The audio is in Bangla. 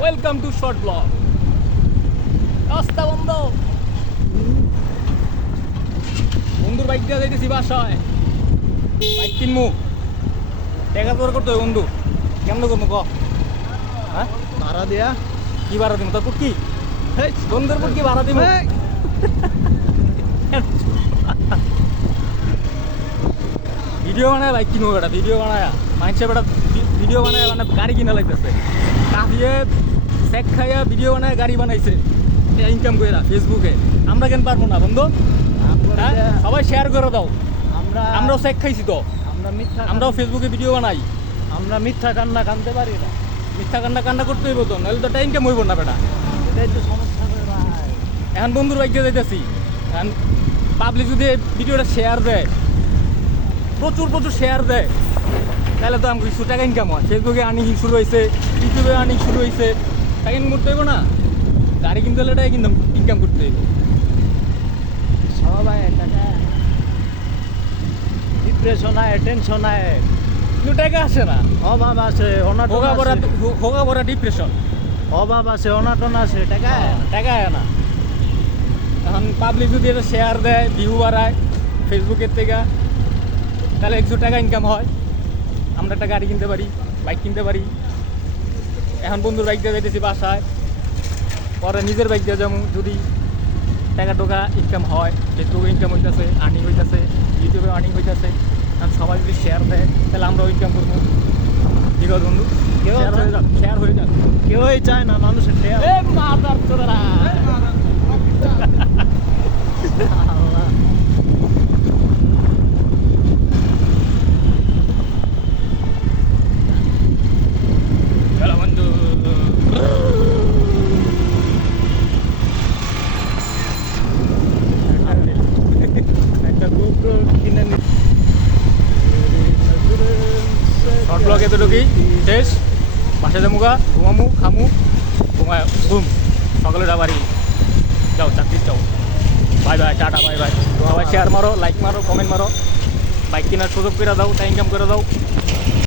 ওয়েলকাম টু শর্ট ব্লগ রাস্তা বন্ধ। বন্ধুর বাইক দিয়ে যাইতেছি বাসায়। বাইক কিনমু। টাকা তোর করতে হবে বন্ধু। কেমন করব ক? হ্যাঁ? ভাড়া দেয়া। কি ভাড়া দিব তারপর কি বন্ধুর পর কি ভাড়া দিব ভিডিও বানায় বাইক কিনবো বেটা ভিডিও বানায়। মানুষের বেটা ভিডিও বানায় মানে গাড়ি কিনা লাগতেছে। কাঁদিয়ে চেক খাইয়া ভিডিও বানায় গাড়ি বানাইছে। ইনকাম করে ফেসবুকে আমরা কেন পারব না বন্ধু? হ্যাঁ? সবাই শেয়ার করে দাও। আমরা আমরাও চেক খাইছি তো। আমরা মিথ্যা আমরাও ফেসবুকে ভিডিও বানাই। আমরা মিথ্যা কান্না কানতে পারি না। মিথ্যা কান্না কান্না করতে হইব তো নাহলে তো একটা ইনকাম হইব না বেটা? এটাই তো সমস্যা এখন বন্ধুর বাইক যাইতেছি। এখন পাবলিক যদি ভিডিওটা শেয়ার দেয় প্রচুর প্রচুর শেয়ার দেয় তাহলে তো আমি কিছু টাকা ইনকাম হয়। ফেসবুকে আর্নিং শুরু হয়েছে ইউটিউবে আর্নিং শুরু হয়েছে টাকা ইনকাম করতে হইব না। গাড়ি কিনতে হলে টাকা ইনকাম ইনকাম করতে হইব। সবাই টাকা ডিপ্রেশন আয় টেনশন আয়। কিন্তু টাকা আসে না? অভাব আছে অনাটন আছে। হোগা ভরা ডিপ্রেশন অভাব আছে অনাটন আছে টাকা টাকা আয় না। এখন পাবলিক যদি এটা শেয়ার দেয় ভিউ বাড়ায় ফেসবুকের থেকে তাহলে একশো টাকা ইনকাম হয়। আমরা একটা গাড়ি কিনতে পারি বাইক কিনতে পারি। এখন বন্ধুর বাইক দিয়ে যাইতেছি বাসায়। পরে নিজের বাইক দিয়ে যেমন যদি টাকা টোকা ইনকাম হয় ফেসবুকে ইনকাম হইতেছে আর্নিং হইতেছে ইউটিউবে আর্নিং হইতেছে কারণ সবাই যদি শেয়ার দেয় তাহলে আমরাও ইনকাম করব। ঠিক আছে বন্ধু? কেউ শেয়ার হয়ে যাক শেয়ার হয়ে যাক। কেউই চায় না মানুষের শেয়ার চোদারা আল্লাহ। চলো বন্ধু একটা GoPro কিনে নি ব্লগ এতটুকুই শেষ। বাসা যামুগা ঘুমামু, খামু, ঘুমায়, ঘুম। সকালে যাবারি যাও, চাকরি যাও bye bye, tata, bye bye. তোমার শেয়ার মারো লাইক মারো কমেন্ট মারো। বাইক কেনার সুযোগ করে দাও টাইম ইনকাম করে দাও।